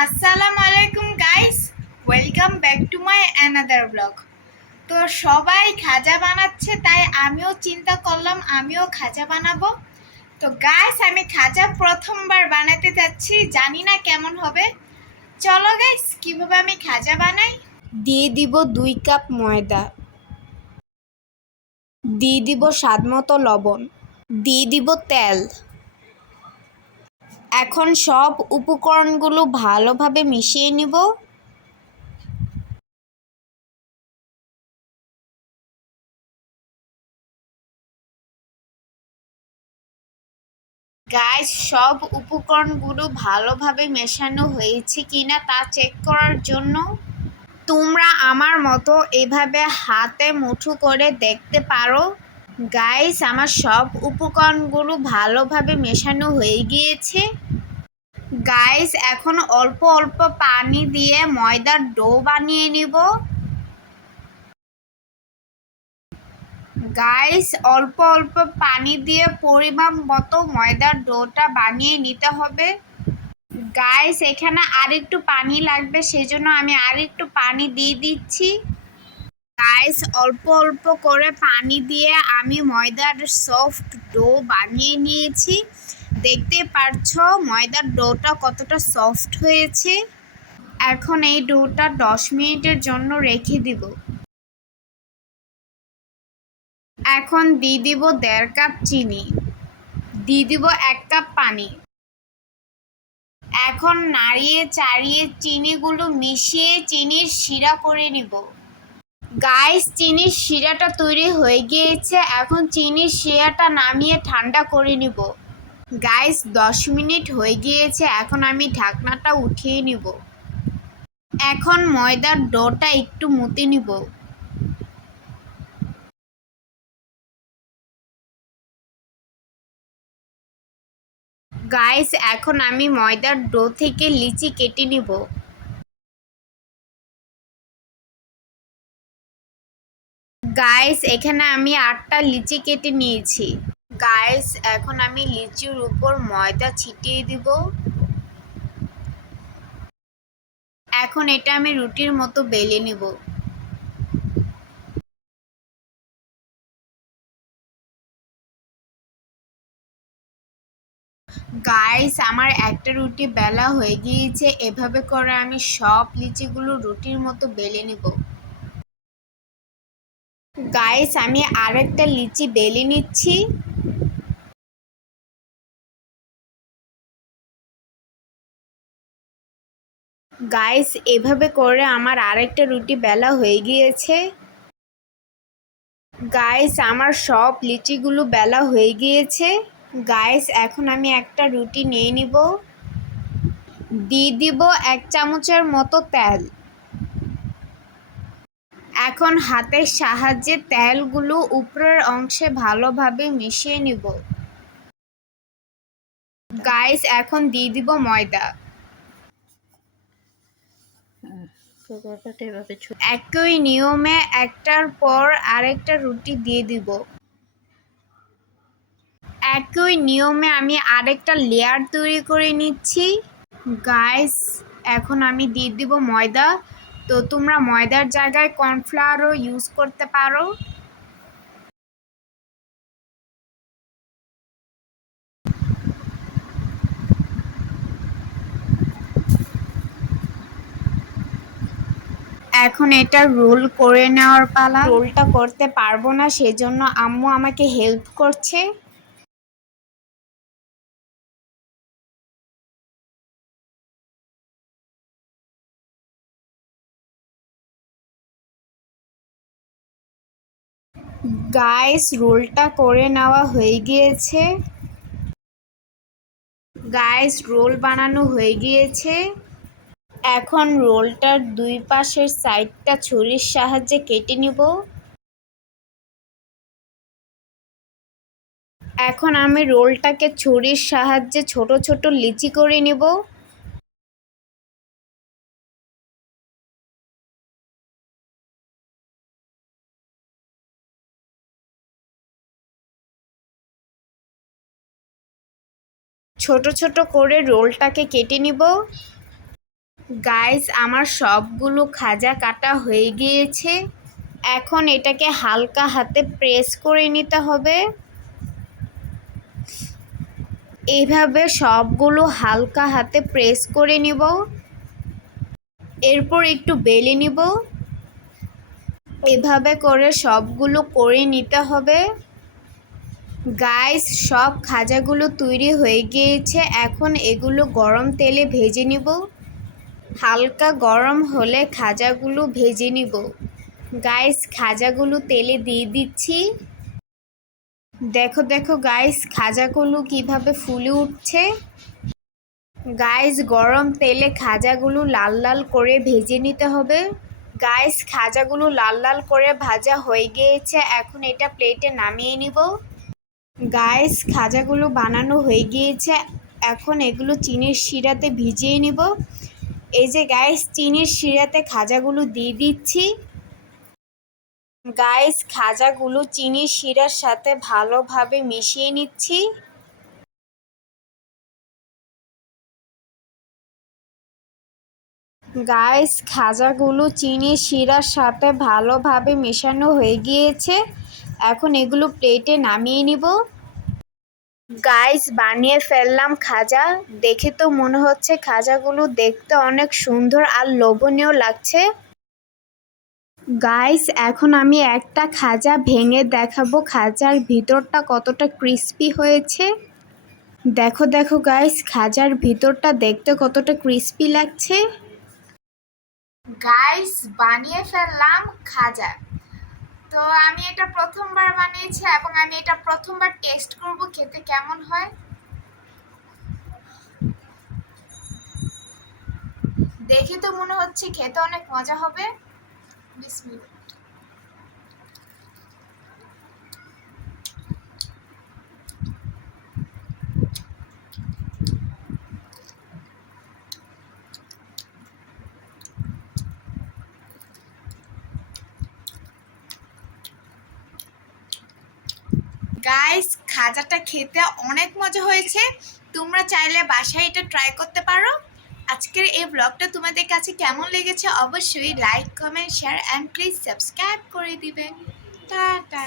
আসসালামু আলাইকুম guys, welcome back to my another blog. তো সবাই খাজা বানাচ্ছে, তাই আমিও চিন্তা করলাম আমিও খাজা বানাবো। তো গাইস, আমি খাজা প্রথমবার বানাতে যাচ্ছি, জানি না কেমন হবে। চলো গাইস, কিভাবে আমি খাজা বানাই। দিয়ে দিব 2 কাপ ময়দা, দিয়ে দিব স্বাদমতো লবণ, দিয়ে দিব তেল। এখন সব উপকরণগুলো ভালোভাবে মিশিয়ে নিব। গাইস, সব উপকরণগুলো ভালোভাবে মেশানো হয়েছে কিনা তা চেক করার জন্য তোমরা আমার মতো এভাবে হাতে মুঠো করে দেখতে পারো। গাইস, আমার সব উপকরণগুলো ভালোভাবে মেশানো হয়ে গিয়েছে। গাইস, এখন অল্প অল্প পানি দিয়ে ময়দার ডো বানিয়ে নিব। গাইস, অল্প অল্প পানি দিয়ে পরিমাণ মতো ময়দার ডোটা বানিয়ে নিতে হবে। গাইস, এখানে আরেকটু পানি লাগবে, সেজন্য আমি আরেকটু পানি দিয়ে দিচ্ছি। গাইস, অল্প অল্প করে পানি দিয়ে আমি ময়দার সফট ডো বানিয়ে নিয়েছি। দেখতে পারছো ময়দার ডোটা কতটা সফট হয়েছে। এখন এই ডোটা 10 মিনিটের জন্য রেখে দিব। এখন দিয়ে দিব 1.5 কাপ চিনি, দিয়ে দিব 1 কাপ পানি। এখন নাড়িয়ে চাড়িয়ে চিনিগুলো মিশিয়ে চিনির শিরা করে নিব। গাইস, চিনির শিরাটা তৈরি হয়ে গিয়েছে, এখন চিনির শিরাটা নামিয়ে ঠান্ডা করে নিব। গাইস, 10 মিনিট হয়ে গিয়েছে, এখন আমি ঢাকনাটা উঠিয়ে নিব। এখন ময়দার ডোটা একটু মুতে নিব। গাইস, এখন আমি ময়দার ডো থেকে লিচি কেটে নিব। গাইস, এখানে আমি 8টা লিচি কেটে নিয়েছি। গাইস, এখন আমি লিচির উপর ময়দা ছিটিয়ে দিব। এখন এটা আমি রুটির মতো বেলে নিব। গাইস, আমার একটা রুটি বেলা হয়ে গিয়েছে, এভাবে করে আমি সব লিচিগুলো রুটির মতো বেলে নিব। গাইস, আমি আরেকটা লিচি বেলে নিচ্ছি। গাইস, এভাবে করে আমার আরেকটা রুটি বেলা হয়ে গিয়েছে। গাইস, আমার সব লিচিগুলো বেলা হয়ে গিয়েছে। গাইস, এখন আমি একটা রুটি নিয়ে নিব, দিয়ে দিব 1 চামচের মতো তেল। এখন হাতের সাহায্যে তেলগুলো উপরের অংশে ভালোভাবে মিশিয়ে নিব। গাইস, এখন দিয়ে দিব ময়দা। একই নিয়মে একটার পর আরেকটা রুটি দিয়ে দিব। একই নিয়মে আমি আরেকটা লেয়ার তৈরি করে নিচ্ছি। গাইস, এখন আমি দিয়ে দিব ময়দা। তো তোমরা ময়দার জায়গায় কর্নফ্লাওয়ারও ইউজ করতে পারো। এখন এটা রোল করে নেওয়ার পালা। রোলটা করতে পারবো না, সেজন্য আম্মু আমাকে হেল্প করছে। গাইস, রোলটা করে নেওয়া হয়ে গিয়েছে। গাইস, রোল বানানো হয়ে গিয়েছে। এখন রোলটার দুই পাশের সাইডটা ছুরির সাহায্যে কেটে নিব। এখন আমি রোলটাকে ছুরির সাহায্যে ছোট ছোট লিচি করে নিব। ছোট ছোট করে রোলটাকে কেটে নিব। গাইস আমার সবগুলো খাজা কাটা হয়ে গিয়েছে। এখন এটাকে হালকা হাতে প্রেস করে নিতে হবে। এইভাবে সবগুলো হালকা হাতে প্রেস করে নিব। এরপর একটু বেলে নিব। এভাবে করে সবগুলো করে নিতে হবে। গাইস সব খাজাগুলো তৈরি হয়ে গিয়েছে। এখন এগুলো গরম তেলে ভেজে নিব। হালকা গরম হলে খাজাগুলো ভেজে নিব। গাইস খাজাগুলো তেলে দিয়ে দিচ্ছি। দেখো দেখো গাইস খাজাগুলো কিভাবে ফুলে উঠছে। গাইস গরম তেলে খাজাগুলো লাল লাল করে ভেজে নিতে হবে। গাইস খাজাগুলো লাল লাল করে ভাজা হয়ে গিয়েছে। এখন এটা প্লেটে নামিয়ে নিব। গাইস খাজাগুলো বানানো হয়ে গিয়েছে। এখন এগুলো চিনির শিরাতে ভিজিয়ে নিব। এই যে গাইস চিনির শিরাতে খাজাগুলো দিয়ে দিচ্ছি। গাইস খাজাগুলো চিনির শিরার সাথে ভালোভাবে মিশিয়ে নিচ্ছি। গাইস খাজাগুলো চিনির শিরার সাথে ভালোভাবে মেশানো হয়ে গিয়েছে। এখন এগুলো প্লেটে নামিয়ে নিব। গাইস বানিয়ে ফেললাম খাজা। দেখে তো মনে হচ্ছে খাজাগুলো দেখতে অনেক সুন্দর আর লোভনীয় লাগছে। গাইস এখন আমি একটা খাজা ভেঙে দেখাবো খাজার ভিতরটা কতটা ক্রিস্পি হয়েছে। দেখো দেখো গাইস খাজার ভিতরটা দেখতে কতটা ক্রিস্পি লাগছে। গাইস বানিয়ে ফেললাম খাজা। তো আমি এটা প্রথমবার বানিয়েছি এবং আমি এটা প্রথমবার টেস্ট করব খেতে কেমন হয়। দেখে তো মনে হচ্ছে খেতে অনেক মজা হবে। বিসমিল্লাহ। গাইস খাজাটা খেতে অনেক মজা হয়েছে। তোমরা চাইলে বাসায় এটা ট্রাই করতে পারো। আজকের এই ব্লগটা তোমাদের কাছে কেমন লেগেছে অবশ্যই like comment share and please subscribe করে দিবেন। টাটা।